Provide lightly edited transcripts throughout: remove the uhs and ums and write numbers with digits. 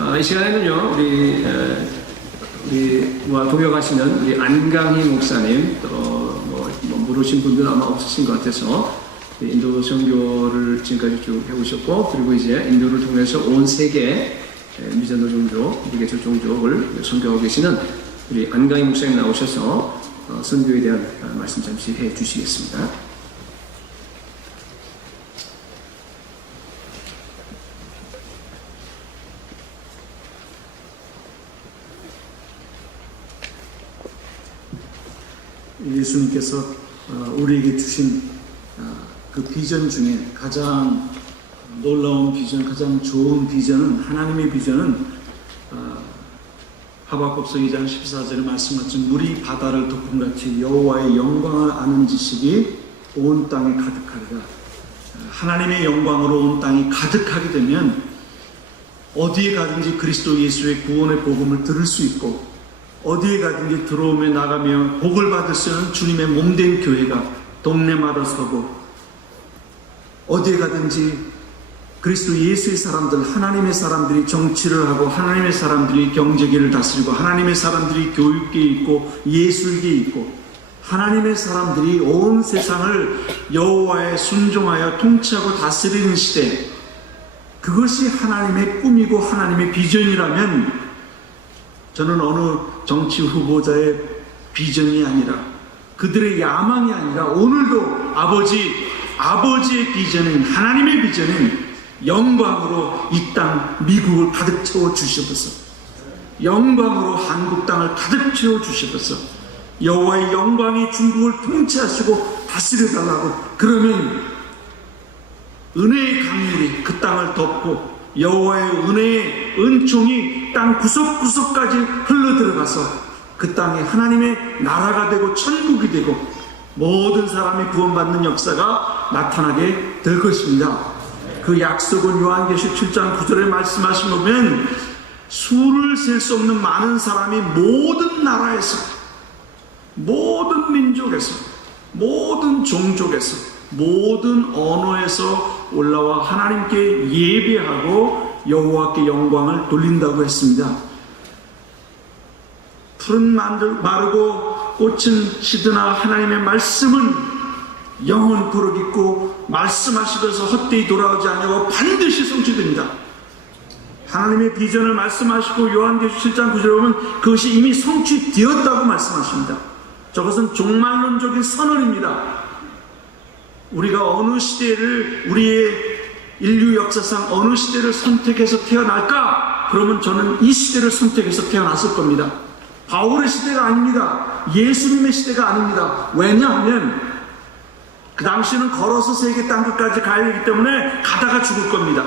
이 시간에는요, 우리와 동역하시는 우리 안강희 목사님, 또 모르신 분들은 아마 없으신 것 같아서 인도 선교를 지금까지 쭉 해오셨고, 그리고 이제 인도를 통해서 온 세계 미전도 종족, 미개척 종족을 선교하고 계시는 우리 안강희 목사님 나오셔서 선교에 대한 말씀 잠시 해 주시겠습니다. 예수님께서 우리에게 주신 그 비전 중에 가장 놀라운 비전, 가장 좋은 비전은, 하나님의 비전은 하박국서 2장 14절에 말씀하신 물이 바다를 덮음같이 여호와의 영광을 아는 지식이 온 땅에 가득하리라. 하나님의 영광으로 온 땅이 가득하게 되면 어디에 가든지 그리스도 예수의 구원의 복음을 들을 수 있고, 어디에 가든지 들어오며 나가며 복을 받을 수 있는 주님의 몸된 교회가 동네마다 서고, 어디에 가든지 그리스도 예수의 사람들, 하나님의 사람들이 정치를 하고, 하나님의 사람들이 경제계를 다스리고, 하나님의 사람들이 교육계에 있고 예술계에 있고, 하나님의 사람들이 온 세상을 여호와에 순종하여 통치하고 다스리는 시대, 그것이 하나님의 꿈이고 하나님의 비전이라면, 저는 어느 정치 후보자의 비전이 아니라, 그들의 야망이 아니라, 오늘도 아버지의 비전인, 하나님의 비전인 영광으로 이 땅 미국을 가득 채워 주시옵소서. 영광으로 한국 땅을 가득 채워 주시옵소서. 여호와의 영광이 중국을 통치하시고 다스려 달라고. 그러면 은혜의 강물이 그 땅을 덮고, 여호와의 은혜의 은총이 땅 구석구석까지 흘러들어가서 그 땅이 하나님의 나라가 되고 천국이 되고 모든 사람이 구원받는 역사가 나타나게 될 것입니다. 그 약속은 요한계시록 7장 9절에 말씀하신 보면, 수를 셀 수 없는 많은 사람이 모든 나라에서, 모든 민족에서, 모든 종족에서, 모든 언어에서 올라와 하나님께 예배하고 여호와께 영광을 돌린다고 했습니다. 풀은 마르고 꽃은 시드나 하나님의 말씀은 영원토록 있고, 말씀하시면서 헛되이 돌아오지 아니하고 반드시 성취됩니다. 하나님의 비전을 말씀하시고 요한계시록 7장 9절에 보면 그것이 이미 성취되었다고 말씀하십니다. 저것은 종말론적인 선언입니다. 우리가 어느 시대를, 우리의 인류 역사상 어느 시대를 선택해서 태어날까? 그러면 저는 이 시대를 선택해서 태어났을 겁니다. 바울의 시대가 아닙니다. 예수님의 시대가 아닙니다. 왜냐하면 그 당시는 걸어서 세계 땅끝까지 가야 되기 때문에 가다가 죽을 겁니다.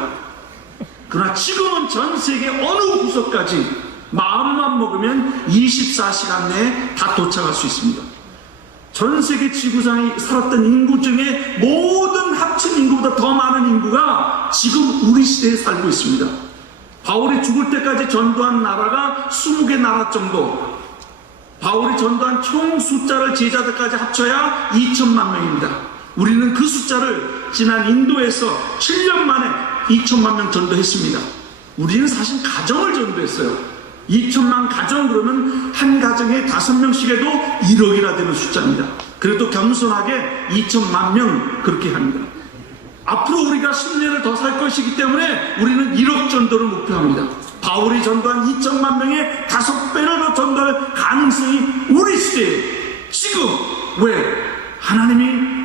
그러나 지금은 전 세계 어느 구석까지 마음만 먹으면 24시간 내에 다 도착할 수 있습니다. 전 세계 지구상에 살았던 인구 중에 모든 합친 인구보다 더 많은 인구가 지금 우리 시대에 살고 있습니다. 바울이 죽을 때까지 전도한 나라가 20개 나라 정도, 바울이 전도한 총 숫자를 제자들까지 합쳐야 2천만 명입니다. 우리는 그 숫자를 지난 인도에서 7년 만에 2천만 명 전도했습니다. 우리는 사실 가정을 전도했어요. 2천만 가정, 그러면 한 가정에 5명씩 해도 1억이나 되는 숫자입니다. 그래도 겸손하게 2천만 명 그렇게 합니다. 앞으로 우리가 10년을 더 살 것이기 때문에 우리는 1억 전도를 목표합니다. 바울이 전도한 2천만 명의 5배를 더 전도할 가능성이 우리 시대에 지금, 왜? 하나님이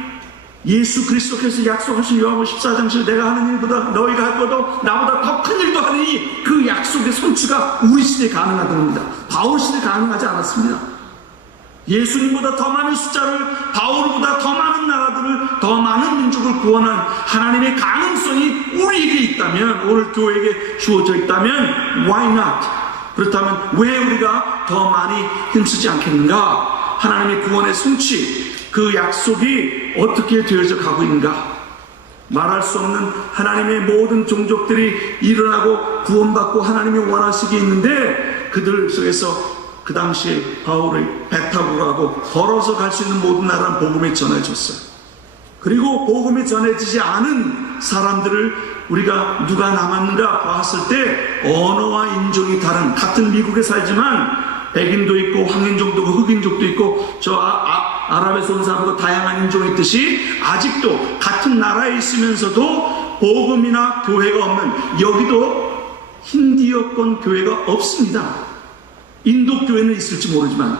예수 그리스도께서 약속하신 요한복음 14장에서 내가 하는 일보다 너희가 할 것도 나보다 더 큰 일도 하느니, 그 약속의 성취가 우리 시대에 가능하다는 겁니다. 바울 시대에 가능하지 않았습니다. 예수님보다 더 많은 숫자를, 바울보다 더 많은 나라들을, 더 많은 민족을 구원한 하나님의 가능성이 우리에게 있다면, 오늘 교회에게 주어져 있다면 why not? 그렇다면 왜 우리가 더 많이 힘쓰지 않겠는가? 하나님의 구원의 성취, 그 약속이 어떻게 되어져 가고 있는가? 말할 수 없는 하나님의 모든 종족들이 일어나고 구원받고 하나님이 원하시기에 있는데, 그들 속에서 그 당시에 바울의 배 타고 가고 걸어서 갈 수 있는 모든 나라는 복음이 전해졌어요. 그리고 복음이 전해지지 않은 사람들을 우리가 누가 남았는가 봤을 때 언어와 인종이 다른, 같은 미국에 살지만 백인도 있고 황인종도 있고 흑인족도 있고 저 아랍에서 온 사람도 다양한 인종이 있듯이 아직도 같은 나라에 있으면서도 복음이나 교회가 없는, 여기도 힌디어권 교회가 없습니다. 인도 교회는 있을지 모르지만,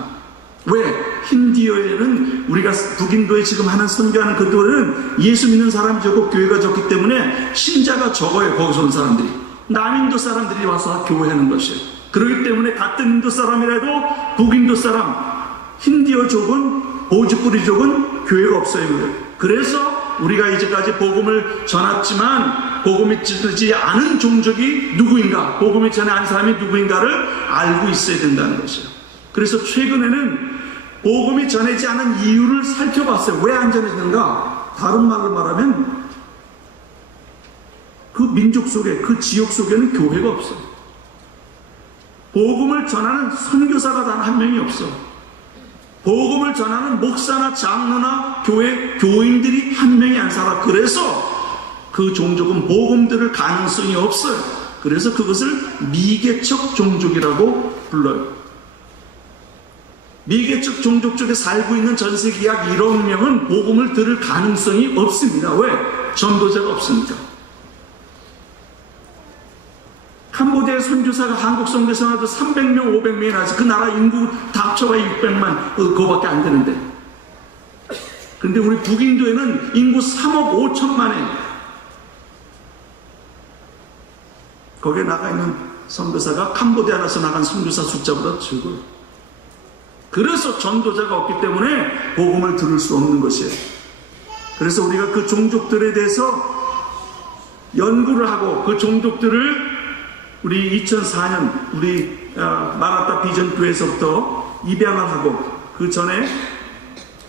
왜? 힌디어에는 우리가 북인도에 지금 하는 선교하는 그들은 예수 믿는 사람이 적고 교회가 적기 때문에 신자가 적어요. 거기서 온 사람들이, 남인도 사람들이 와서 교회하는 것이에요. 그렇기 때문에 같은 인도 사람이라도 북인도 사람, 힌디어족은, 보즈뿌리족은 교회가 없어요. 그래서 우리가 이제까지 복음을 전했지만 복음이 전하지 않은 종족이 누구인가, 복음이 전에 안 사람이 누구인가를 알고 있어야 된다는 것이에요. 그래서 최근에는 복음이 전하지 않은 이유를 살펴봤어요. 왜 안 전해지는가? 다른 말로 말하면 그 민족 속에, 그 지역 속에는 교회가 없어요. 복음을 전하는 선교사가 단 한 명이 없어. 복음을 전하는 목사나 장로나 교회 교인들이 한 명이 안 살아. 그래서 그 종족은 복음 들을 가능성이 없어요. 그래서 그것을 미개척 종족이라고 불러요. 미개척 종족 쪽에 살고 있는 전 세계 약 1억 명은 복음을 들을 가능성이 없습니다. 왜? 전도자가 없으니까. 캄보디아 선교사가 한국 선교사도 300명, 500명이 나서 그 나라 인구 다 합쳐봐야 600만 그거밖에 안 되는데. 그런데 우리 북인도에는 인구 3억 5천만에 거기에 나가 있는 선교사가 캄보디아 나서 나간 선교사 숫자보다 적어요. 그래서 전도자가 없기 때문에 복음을 들을 수 없는 것이에요. 그래서 우리가 그 종족들에 대해서 연구를 하고 그 종족들을 우리 2004년 우리 마라타 비전 교회에서부터 입양을 하고, 그 전에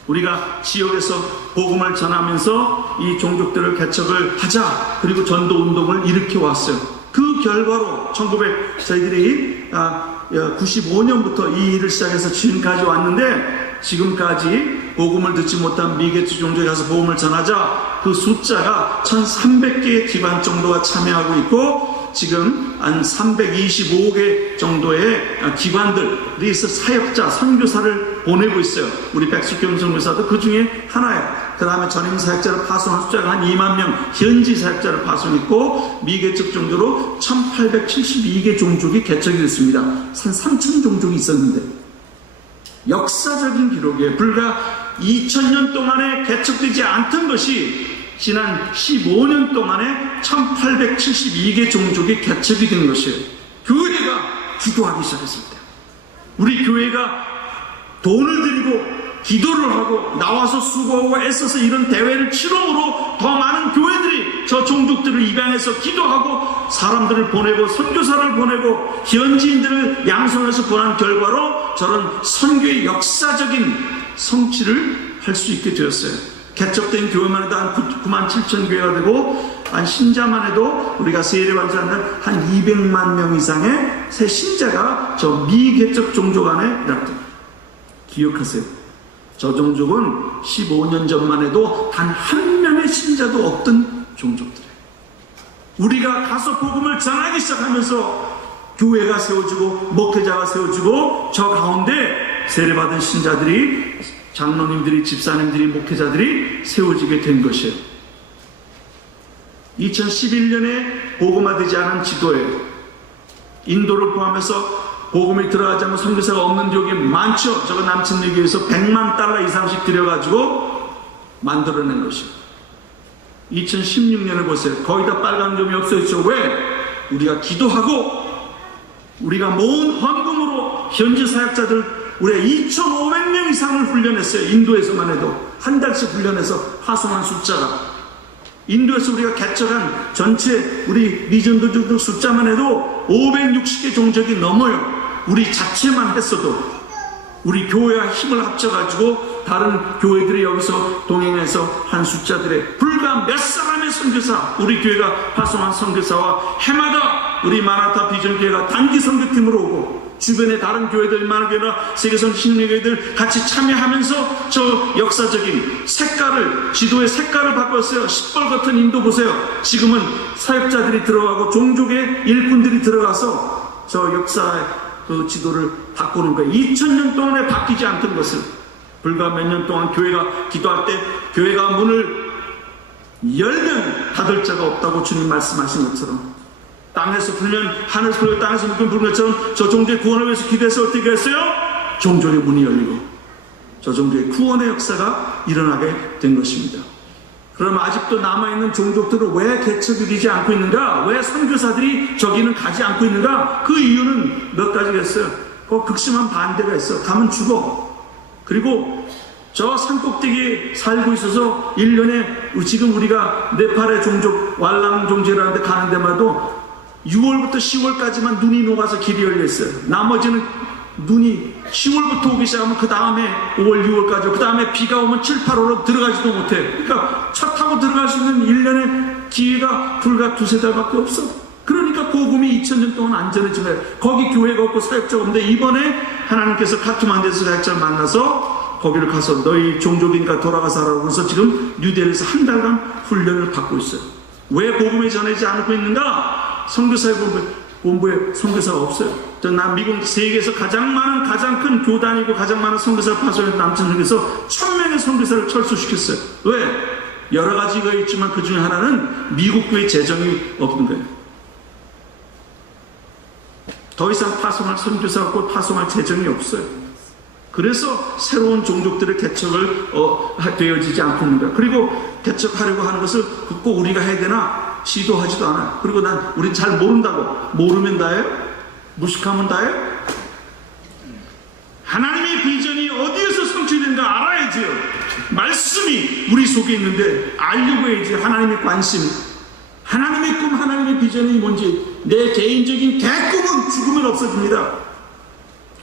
우리가 지역에서 복음을 전하면서 이 종족들을 개척을 하자, 그리고 전도 운동을 일으켜 왔어요. 그 결과로 저희들이 95년부터 이 일을 시작해서 지금까지 왔는데, 지금까지 복음을 듣지 못한 미개척 종족에 가서 복음을 전하자 그 숫자가 1300개의 기관 정도가 참여하고 있고, 지금 한 325개 정도의 기관들이 있어 사역자, 선교사를 보내고 있어요. 우리 백숙경 선교사도 그 중에 하나예요. 그 다음에 전임 사역자를 파송한 숫자가 한 2만 명, 현지 사역자를 파송했고, 미개척 종교로 1872개 종족이 개척이 됐습니다. 한 3000 종족이 있었는데, 역사적인 기록이에요. 불과 2000년 동안에 개척되지 않던 것이 지난 15년 동안에 1872개 종족이 개척이 된 것이에요. 교회가 기도하기 시작했을 때, 우리 교회가 돈을 들이고 기도를 하고 나와서 수고하고 애써서 이런 대회를 치름으로 더 많은 교회들이 저 종족들을 입양해서 기도하고 사람들을 보내고 선교사를 보내고 현지인들을 양성해서 보낸 결과로 저런 선교의 역사적인 성취를 할 수 있게 되었어요. 개척된 교회만 해도 한 9만 7천 교회가 되고, 한 신자만 해도 우리가 세례받는 한 200만 명 이상의 새 신자가 저 미개척 종족 안에 있다. 기억하세요. 저 종족은 15년 전만 해도 단 한 명의 신자도 없던 종족들이에요. 우리가 가서 복음을 전하기 시작하면서 교회가 세워지고 목회자가 세워지고, 저 가운데 세례받은 신자들이, 장로님들이, 집사님들이, 목회자들이 세워지게 된 것이에요. 2011년에 복음화되지 않은 지도에 인도를 포함해서 복음이 들어가자면 선교사가 없는 지역이 많죠. 저거 남친리교에서 100만 달러 이상씩 들여가지고 만들어낸 것이에요. 2016년을 보세요. 거의 다 빨간 점이 없어졌죠. 왜? 우리가 기도하고 우리가 모은 헌금으로 현지 사역자들 우리가 2,500명 이상을 훈련했어요. 인도에서만 해도 한 달씩 훈련해서 파송한 숫자가, 인도에서 우리가 개척한 전체 우리 미전도족들 숫자만 해도 560개 종족이 넘어요. 우리 자체만 했어도, 우리 교회와 힘을 합쳐가지고 다른 교회들이 여기서 동행해서 한 숫자들의 불과 불과 몇 사람의 선교사, 우리 교회가 파송한 선교사와 해마다 우리 마라타 비전교회가 단기 선교팀으로 오고 주변의 다른 교회들, 만화교회나 세계선 신흥교회들 같이 참여하면서 저 역사적인 색깔을, 지도의 색깔을 바꿨어요. 시뻘 같은 인도 보세요. 지금은 사역자들이 들어가고 종족의 일꾼들이 들어가서 저 역사의 그 지도를 바꾸는 거예요. 2000년 동안에 바뀌지 않던 것을 불과 몇 년 동안 교회가 기도할 때 교회가 문을 열면 닫을 자가 없다고 주님 말씀하신 것처럼 땅에서 불면 하늘에서 불고 땅에서 불면 것처럼 저 종족의 구원을 위해서 기도해서 어떻게 했어요? 종족의 문이 열리고 저 종족의 구원의 역사가 일어나게 된 것입니다. 그럼 아직도 남아있는 종족들은 왜 개척이 되지 않고 있는가? 왜 선교사들이 저기는 가지 않고 있는가? 그 이유는 몇 가지겠어요. 그 극심한 반대가 있어. 가면 죽어. 그리고 저 산꼭대기에 살고 있어서 1년에 지금 우리가 네팔의 종족 왈랑 종지라는 데 가는 데마도 6월부터 10월까지만 눈이 녹아서 길이 열려 있어요. 나머지는 눈이 10월부터 오기 시작하면 그 다음에 5월, 6월까지, 그 다음에 비가 오면 7, 8월로 들어가지도 못해. 그러니까 차 타고 들어갈 수 있는 1년의 기회가 불과 두세 달밖에 없어. 그러니까 복음이 2000년 동안 안전해진 거예요. 거기 교회가 없고 사역자가 없는데 이번에 하나님께서 카트만두에서 사역자를 만나서 거기를 가서 너희 종족이니까 돌아가서 하라고 해서 지금 뉴델리에서 한 달간 훈련을 받고 있어요. 왜 복음이 전해지지 않고 있는가? 선교사의 본부에 선교사가 없어요. 난 미국 세계에서 가장 많은, 가장 큰 교단이고 가장 많은 선교사를 파송해서 남천에서 1000명의 선교사를 철수시켰어요. 왜? 여러 가지가 있지만 그 중에 하나는 미국 교회 재정이 없는 거예요. 더 이상 파송할 선교사가 없고 파송할 재정이 없어요. 그래서 새로운 종족들의 개척을 되어지지 않고 있는 거예요. 그리고 개척하려고 하는 것을 꼭 우리가 해야 되나? 시도하지도 않아요. 그리고 우린 잘 모른다고. 모르면 다예요? 무식하면 다예요? 하나님의 비전이 어디에서 성취된가 알아야지요. 말씀이 우리 속에 있는데 알려고 해야지. 하나님의 관심, 하나님의 꿈, 하나님의 비전이 뭔지. 내 개인적인 개꿈은 죽으면 없어집니다.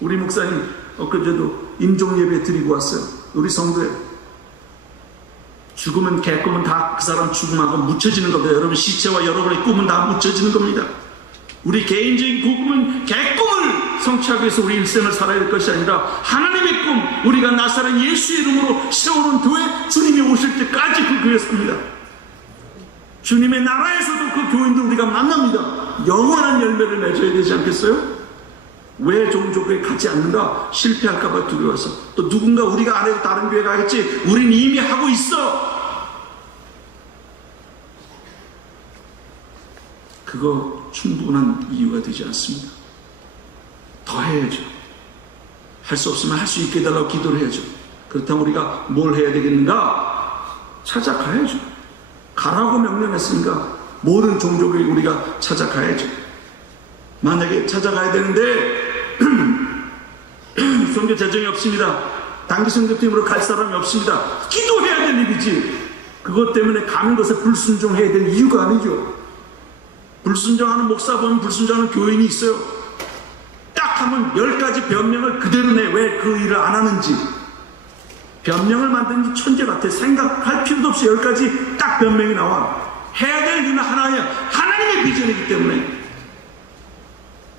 우리 목사님 엊그제도 임종 예배 드리고 왔어요. 우리 성도에 죽으면 개꿈은 다 그 사람 죽음하고 묻혀지는 겁니다. 여러분 시체와 여러분의 꿈은 다 묻혀지는 겁니다. 우리 개인적인 꿈은 개꿈을 성취하기 위해서 우리 일생을 살아야 될 것이 아니라 하나님의 꿈, 우리가 나사렛 예수의 이름으로 세우는 교회, 주님이 오실 때까지 그 교회 삽니다. 주님의 나라에서도 그 교인들 우리가 만납니다. 영원한 열매를 맺어야 되지 않겠어요? 왜 종족에 가지 않는가? 실패할까봐 두려워서. 또 누군가 우리가 안 해도 다른 교회 가겠지. 우린 이미 하고 있어. 그거 충분한 이유가 되지 않습니다. 더 해야죠. 할 수 없으면 할 수 있게 해달라고 기도를 해야죠. 그렇다면 우리가 뭘 해야 되겠는가? 찾아가야죠. 가라고 명령했으니까 모든 종족을 우리가 찾아가야죠. 만약에 찾아가야 되는데 선교 재정이 없습니다. 단기 선교팀으로 갈 사람이 없습니다. 기도해야 될 일이지. 그것 때문에 가는 것에 불순종해야 될 이유가 아니죠. 불순종하는 목사 보면 불순종하는 교인이 있어요. 딱 하면 10가지 변명을 그대로 내. 왜 그 일을 안 하는지. 변명을 만드는 천재 같아. 생각할 필요도 없이 10가지 딱 변명이 나와. 해야 될 일은 하나야. 하나님의 비전이기 때문에.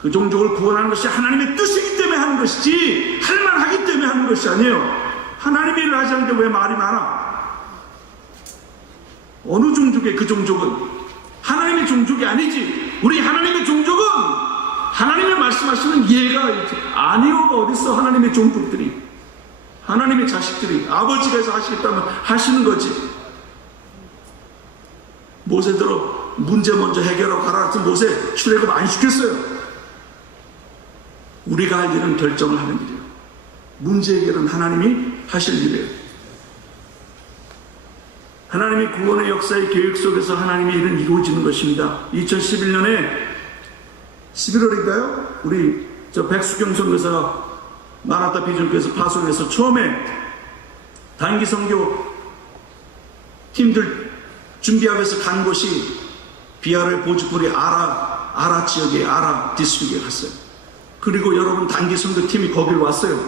그 종족을 구원하는 것이 하나님의 뜻이기 때문에 하는 것이지 할만하기 때문에 하는 것이 아니에요. 하나님의 일을 하지 않는데 왜 말이 많아? 어느 종족의 그 종족은 하나님의 종족이 아니지. 우리 하나님의 종족은 하나님의 말씀하시는 예가 아니오가 어딨어. 하나님의 종족들이, 하나님의 자식들이 아버지가 해서 하시겠다면 하시는 거지. 모세대로 문제 먼저 해결하고 가라 같은 모세 출애굽 안 시켰어요. 우리가 할 일은 결정을 하는 일이에요. 문제 해결은 하나님이 하실 일이에요. 하나님의 구원의 역사의 계획 속에서 하나님의 일은 이루어지는 것입니다. 2011년에 11월인가요? 우리 백수경 선교사가 마라타 비전교회에서 파송해서 처음에 단기 선교 팀들 준비하면서 간 곳이 비아르의 보직불이 아라 지역에 아라 디스트릭에 갔어요. 그리고 여러분 단기 선교팀이 거길 왔어요.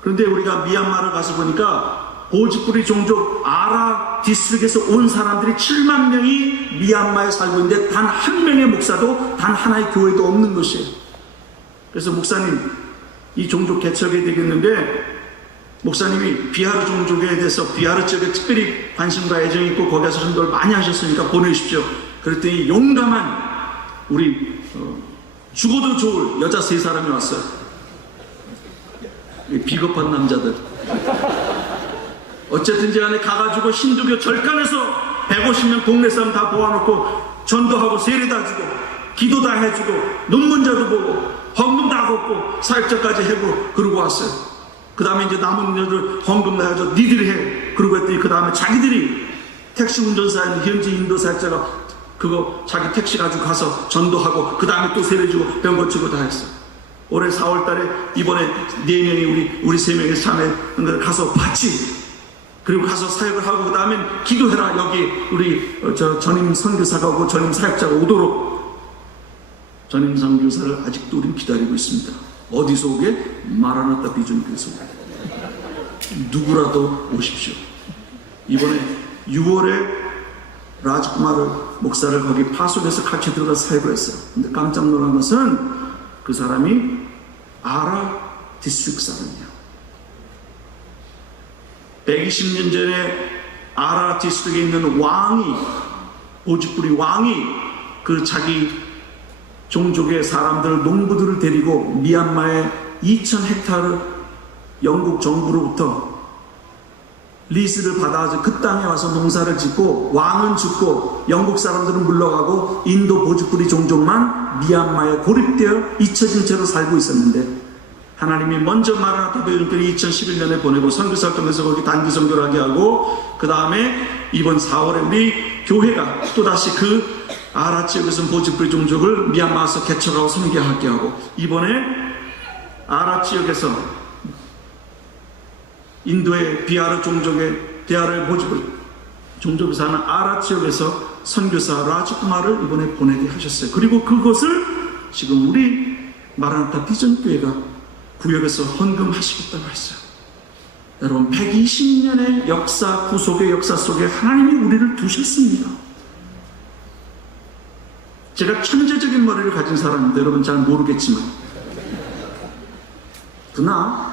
그런데 우리가 미얀마를 가서 보니까 보지뿌리 종족 아라 디스트릭에서 온 사람들이 7만 명이 미얀마에 살고 있는데 단 한 명의 목사도 단 하나의 교회도 없는 것이에요. 그래서 목사님 이 종족 개척이 되겠는데 목사님이 비하르 종족에 대해서 비하르 지역에 특별히 관심과 애정이 있고 거기서 전도를 많이 하셨으니까 보내주십시오. 그랬더니 용감한 우리 죽어도 좋을 여자 3사람이 왔어요. 비겁한 남자들. 어쨌든지 간에 가가지고 힌두교 절간에서 150명 동네 사람 다 모아놓고 전도하고 세례다 주고 기도 다 해주고 논문자도 보고 헌금 다 걷고 사역자까지 하고 그러고 왔어요. 그 다음에 이제 남은 여들 헌금 나가서 니들이 해. 그러고 했더니 그 다음에 자기들이 택시 운전사인 현지 인도 사역자가 그거 자기 택시 가지고 가서 전도하고 그 다음에 또 세례 주고 병 고치고 다 했어요. 올해 4월 달에 이번에 4명이 우리 3명이 참여 가서 같이 그리고 가서 사역을 하고 그 다음에 기도해라. 여기 우리 전임 선교사가 오고 전임 사역자가 오도록 전임 선교사를 아직도 우리는 기다리고 있습니다. 어디서 오게? 마라나타 비전교회에서 오게. 누구라도 오십시오. 이번에 6월에 라즈쿠마르 목사를 거기 파송해서 같이 들어가 사역을 했어요. 근데 깜짝 놀란 것은 그 사람이 아라 디스트릭 사람이에요. 120년 전에 아라 디스트릭에 있는 왕이 보지뿌리 왕이 그 자기 종족의 사람들 농부들을 데리고 미얀마에 2,000헥타르 영국 정부로부터 리스를 받아서 그 땅에 와서 농사를 짓고 왕은 죽고 영국 사람들은 물러가고 인도 보지뿌리 종족만 미얀마에 고립되어 잊혀진 채로 살고 있었는데 하나님이 먼저 마라나타 교회를 2011년에 보내고 선교사를 통해서 거기 단기 선교를 하게 하고 그 다음에 이번 4월에 우리 교회가 또다시 그 아라 지역에서 보지뿌리 종족을 미얀마에서 개척하고 선교하게 하고 이번에 아라 지역에서 인도의 비하르 종족의 비하르 보지뿌리 종족에 사는 아라 지역에서 선교사 라즈쿠마를 이번에 보내게 하셨어요. 그리고 그것을 지금 우리 마라나타 비전교회가 구역에서 헌금하시겠다고 했어요. 여러분 120년의 역사 구속의 역사 속에 하나님이 우리를 두셨습니다. 제가 천재적인 머리를 가진 사람인데 여러분 잘 모르겠지만 그러나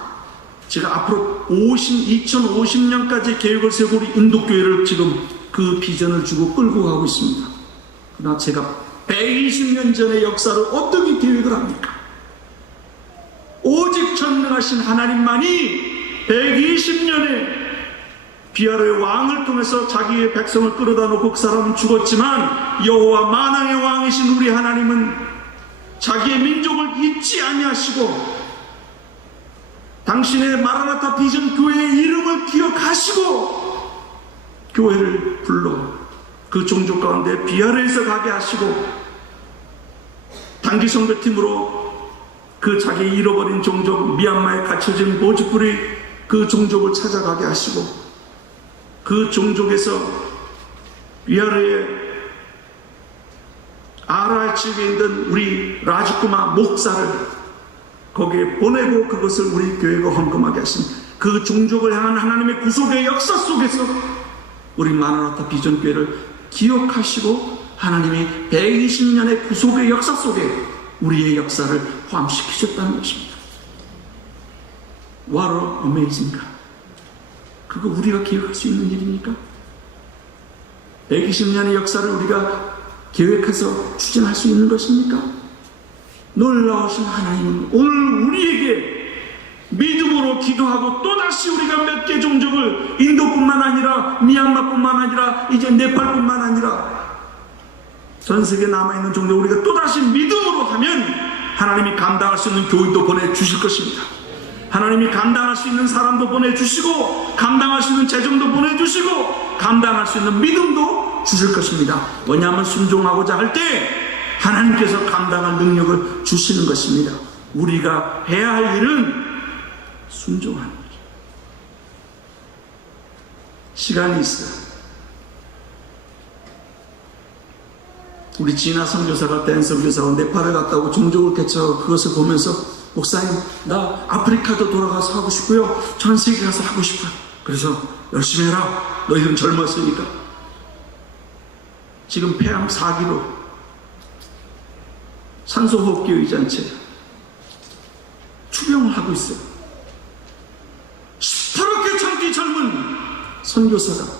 제가 앞으로 2050년까지 계획을 세우고 우리 인도교회를 지금 그 비전을 주고 끌고 가고 있습니다. 그러나 제가 120년 전의 역사를 어떻게 계획을 합니까? 오직 전능하신 하나님만이 120년에 비하르의 왕을 통해서 자기의 백성을 끌어다 놓고 그 사람은 죽었지만 여호와 만왕의 왕이신 우리 하나님은 자기의 민족을 잊지 아니하시고 당신의 마라나타 비전 교회의 이름을 기억하시고 교회를 불러 그 종족 가운데 비하르에서 가게 하시고 단기 선교팀으로 그 자기 잃어버린 종족 미얀마에 갇혀진 보지뿌리 그 종족을 찾아가게 하시고 그 종족에서 비하르의 아라 지역에 있는 우리 라즈쿠마 목사를 거기에 보내고 그것을 우리 교회가 헌금하게 하신 그 종족을 향한 하나님의 구속의 역사 속에서 우리 마라나타 비전교회를 기억하시고 하나님이 120년의 구속의 역사 속에 우리의 역사를 포함시키셨다는 것입니다. What a amazing God. 그거 우리가 기억할 수 있는 일입니까? 120년의 역사를 우리가 계획해서 추진할 수 있는 것입니까? 놀라우신 하나님은 오늘 우리에게 믿음으로 기도하고 또다시 우리가 몇 개 종족을 인도뿐만 아니라 미얀마뿐만 아니라 이제 네팔뿐만 아니라 전 세계에 남아있는 종족 우리가 또다시 믿음으로 하면 하나님이 감당할 수 있는 교회도 보내주실 것입니다. 하나님이 감당할 수 있는 사람도 보내주시고 감당할 수 있는 재정도 보내주시고 감당할 수 있는 믿음도 주실 것입니다. 왜냐하면 순종하고자 할 때 하나님께서 감당할 능력을 주시는 것입니다. 우리가 해야 할 일은 순종하는 거죠. 시간이 있어요. 우리 진아 선교사가 댄 선교사가 네팔에 갔다 오고 종족을 개척하고 그것을 보면서 목사님 나 아프리카도 돌아가서 하고 싶고요 전 세계 가서 하고 싶어요. 그래서 열심히 해라. 너희들은 젊었으니까. 지금 폐암 4기로 산소호흡기 의잔체 투병을 하고 있어요. 시퍼렇게 젊기 젊은 선교사가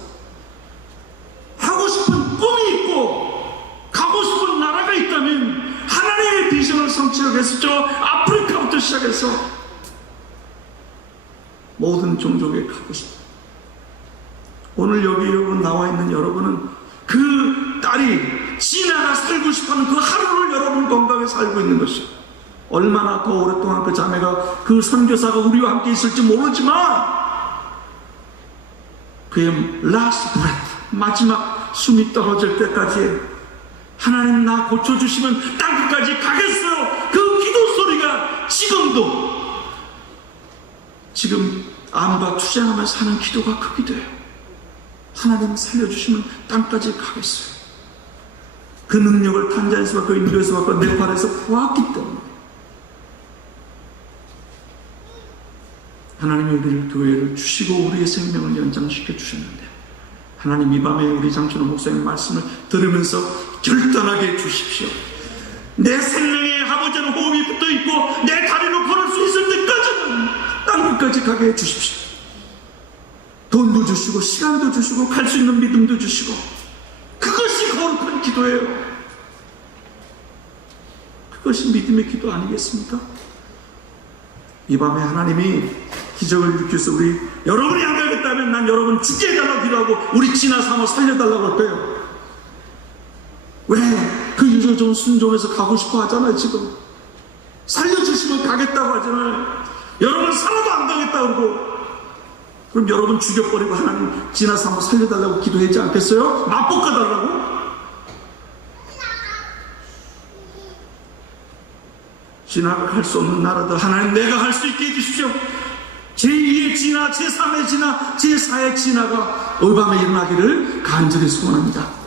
하고 싶은 꿈이 있고 가고 싶은 나라가 있다면 하나님의 비전을 성취하기 위해서 저 아프리카부터 시작해서 모든 종족에 가고 싶어요. 오늘 여기 여러분 나와 있는 여러분은 그 딸이 지나가 살고 싶어하는 그 하루를 여러분 건강에 살고 있는 것이에요. 얼마나 더 오랫동안 그 자매가 그 선교사가 우리와 함께 있을지 모르지만 그의 last breath, 마지막 숨이 떨어질 때까지 하나님 나 고쳐주시면 땅끝까지 가겠어요. 그 기도 소리가 지금 암과 투쟁하면서 하는 기도가 그 기도예요. 하나님 살려주시면 땅까지 가겠어요. 그 능력을 탄자에서 받고 인도에서 받고 네팔에서 보았기 때문에 하나님이 우리를 교회를 주시고 우리의 생명을 연장시켜 주셨는데 하나님 이 밤에 우리 장춘호 목사님 말씀을 들으면서 결단하게 해주십시오. 내 생명에 아버지는 호흡이 붙어있고 내 다리로 걸을 수 있을 때까지는 땅끝까지 가게 해주십시오. 돈도 주시고 시간도 주시고 갈 수 있는 믿음도 주시고 그것이 거룩한 기도예요. 그것이 믿음의 기도 아니겠습니까? 이 밤에 하나님이 기적을 일으켜서 우리 여러분이 안 가겠다면 난 여러분 죽게 해달라고 기도하고 우리 지나 삼아 살려달라고 할 거예요. 왜? 그 유저종 순종해서 가고 싶어 하잖아요. 지금 살려주시면 가겠다고 하잖아요. 여러분 살아도 안 가겠다 그러고 그럼 여러분 죽여버리고 하나님 지나 삼아 살려달라고 기도하지 않겠어요? 맞볶아달라고? 지나갈 수 없는 나라들 하나님 내가 할 수 있게 해주십시오. 제2의 진화, 제3의 진화, 제4의 진화가 올 밤에 일어나기를 간절히 소원합니다.